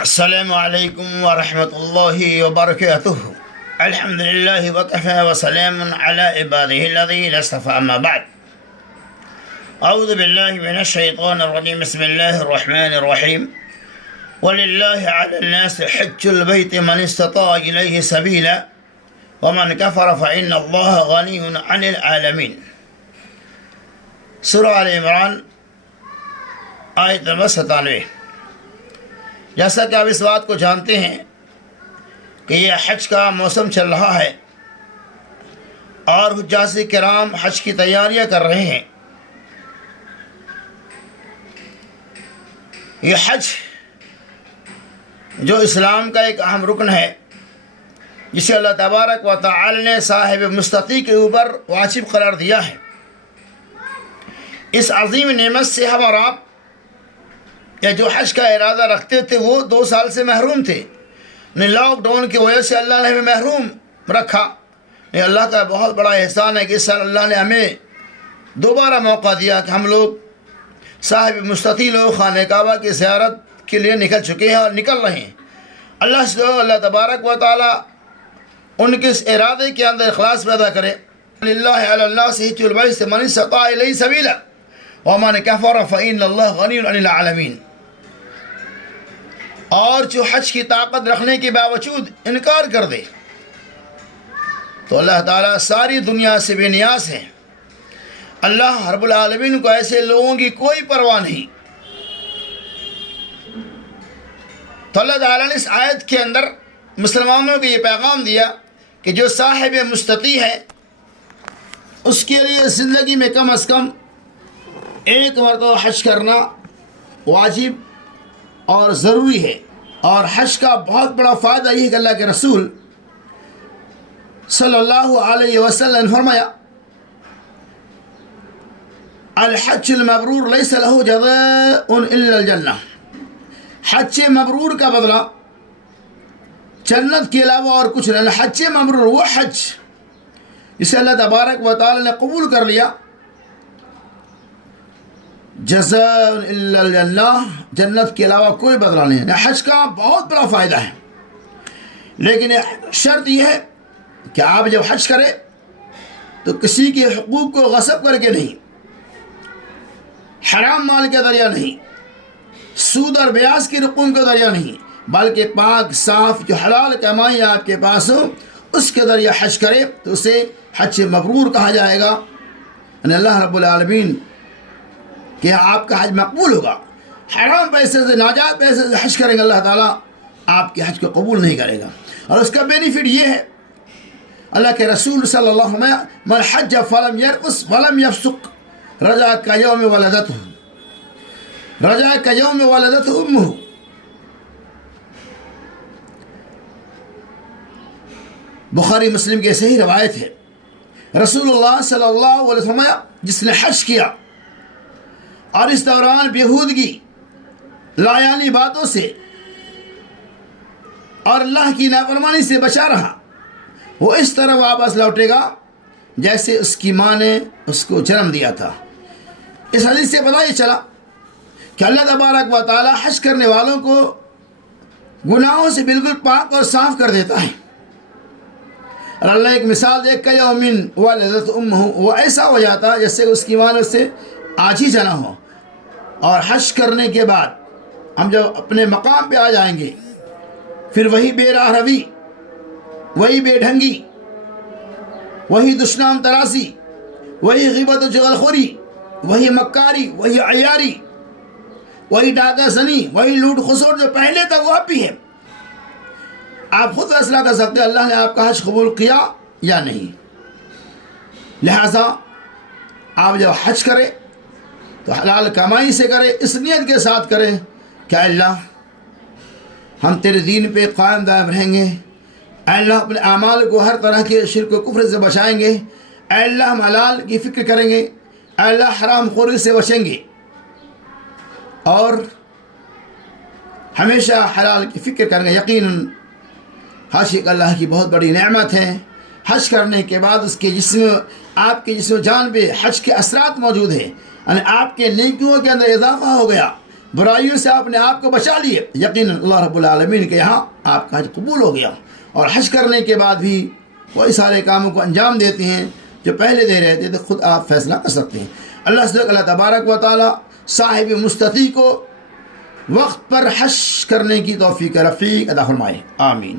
السلام علیکم ورحمۃ اللہ وبرکاتہ. الحمد للہ وکفی وسلام علی عبادہ الذین اصطفی. اما بعد، اعوذ باللہ من الشیطان الرجیم. بسم اللہ الرحمن الرحیم. وللہ علی الناس حج البیت من استطاع الیہ سبیلا ومن کفر فإن اللہ غنی عن العالمین. سورہ آل عمران آیت نمبر 97. جیسا کہ آپ اس بات کو جانتے ہیں کہ یہ حج کا موسم چل رہا ہے اور حجاج کرام حج کی تیاریاں کر رہے ہیں. یہ حج جو اسلام کا ایک اہم رکن ہے، جسے اللہ تبارک و تعالی نے صاحب مستطیع کے اوپر واجب قرار دیا ہے. اس عظیم نعمت سے ہم اور آپ یا جو حج کا ارادہ رکھتے تھے وہ 2 سال سے محروم تھے. لاک ڈاؤن کی وجہ سے اللہ نے ہمیں محروم رکھا. اللہ کا بہت بڑا احسان ہے کہ اس سال اللہ نے ہمیں دوبارہ موقع دیا کہ ہم لوگ صاحب مستطیع لوگ خانہ کعبہ کی زیارت کے لیے نکل چکے ہیں اور نکل رہے ہیں. اللہ تبارک و تعالی ان کے اس ارادے کے اندر اخلاص پیدا کرے. للہ علی الناس حج البیت من استطاع الیہ سبیلا ومن کفر فإن اللہ غنی عن العالمین. اور جو حج کی طاقت رکھنے کے باوجود انکار کر دے تو اللہ تعالیٰ ساری دنیا سے بے نیاز ہے. اللہ رب العالمین کو ایسے لوگوں کی کوئی پرواہ نہیں. تو اللہ تعالیٰ نے اس آیت کے اندر مسلمانوں کو یہ پیغام دیا کہ جو صاحب مستطیع ہے اس کے لیے زندگی میں کم از کم ایک مرتبہ حج کرنا واجب اور ضروری ہے. اور حج کا بہت بڑا فائدہ یہ ہے کہ اللہ کے رسول صلی اللہ علیہ وسلم نے فرمایا الحج المبرور لیس له جزاء الا الجنہ. حج مبرور کا بدلہ جنت کے علاوہ اور کچھ نہیں. حج مبرور وہ حج جسے اللہ تبارک و تعالی نے قبول کر لیا، جزاء الا الجنہ، جنت کے علاوہ کوئی بدلہ نہیں ہے. حج کا بہت بڑا فائدہ ہے، لیکن شرط یہ ہے کہ آپ جب حج کریں تو کسی کے حقوق کو غصب کر کے نہیں، حرام مال کے ذریعہ نہیں، سود اور بیاض کی رقوم کے ذریعہ نہیں، بلکہ پاک صاف جو حلال کمائی آپ کے پاس ہو اس کے ذریعہ حج کرے تو اسے حج مبرور کہا جائے گا. یعنی اللہ رب العالمین کہ آپ کا حج مقبول ہوگا. حرام پیسے سے، ناجائز پیسے سے حج کریں گے اللہ تعالیٰ آپ کے حج کو قبول نہیں کرے گا. اور اس کا بینیفٹ یہ ہے، اللہ کے رسول صلی اللہ علیہ وسلم من حج فلم یرفث ولم یفسق رجع کیوم ولدتہ، رجع کیوم ولدتہ امہ. بخاری مسلم کے صحیح روایت ہے. رسول اللہ صلی اللہ علیہ وسلم جس نے حج کیا اور اس دوران بیہودگی لایانی باتوں سے اور اللہ کی نافرمانی سے بچا رہا، وہ اس طرح واپس لوٹے گا جیسے اس کی ماں نے اس کو جنم دیا تھا. اس حدیث سے پتہ یہ چلا کہ اللہ تبارک و تعالی حج کرنے والوں کو گناہوں سے بالکل پاک اور صاف کر دیتا ہے. اور اللہ ایک مثال دے کہ یومن ولدت امہ، وہ ایسا ہو جاتا جیسے اس کی ماں نے اس سے آج ہی جنا ہو. اور حج کرنے کے بعد ہم جب اپنے مقام پہ آ جائیں گے پھر وہی بے راہ روی، وہی بے ڈھنگی، وہی دشنام تراسی، وہی غیبت و جغلخوری، وہی مکاری، وہی عیاری، وہی ڈاکہ زنی، وہی لوٹ خسوٹ جو پہلے تھا وہ اب بھی ہے. آپ خود فیصلہ کر سکتے ہیں اللہ نے آپ کا حج قبول کیا یا نہیں. لہذا آپ جب حج کریں تو حلال کمائی سے کریں، اس نیت کے ساتھ کریں کہ اللہ ہم تیرے دین پہ قائم دائم رہیں گے. اے اللہ اپنے اعمال کو ہر طرح کے شرک و کفر سے بچائیں گے. اے اللہ ہم حلال کی فکر کریں گے. اے اللہ حرام خوری سے بچیں گے اور ہمیشہ حلال کی فکر کریں گے. یقیناً حج ایک اللہ کی بہت بڑی نعمت ہے. حج کرنے کے بعد اس کے جسم، آپ کے جسم و جان پہ حج کے اثرات موجود ہیں. یعنی آپ کے نیکیوں کے اندر اضافہ ہو گیا، برائیوں سے آپ نے آپ کو بچا لیے، یقیناً اللہ رب العالمین کے یہاں آپ کا حج قبول ہو گیا، اور حج کرنے کے بعد بھی وہی سارے کاموں کو انجام دیتے ہیں جو پہلے دے رہے تھے، تو خود آپ فیصلہ کر سکتے ہیں۔ اللہ تبارک و تعالی صاحب مستطیع کو وقت پر حج کرنے کی توفیق رفیق عطا فرمائے، آمین۔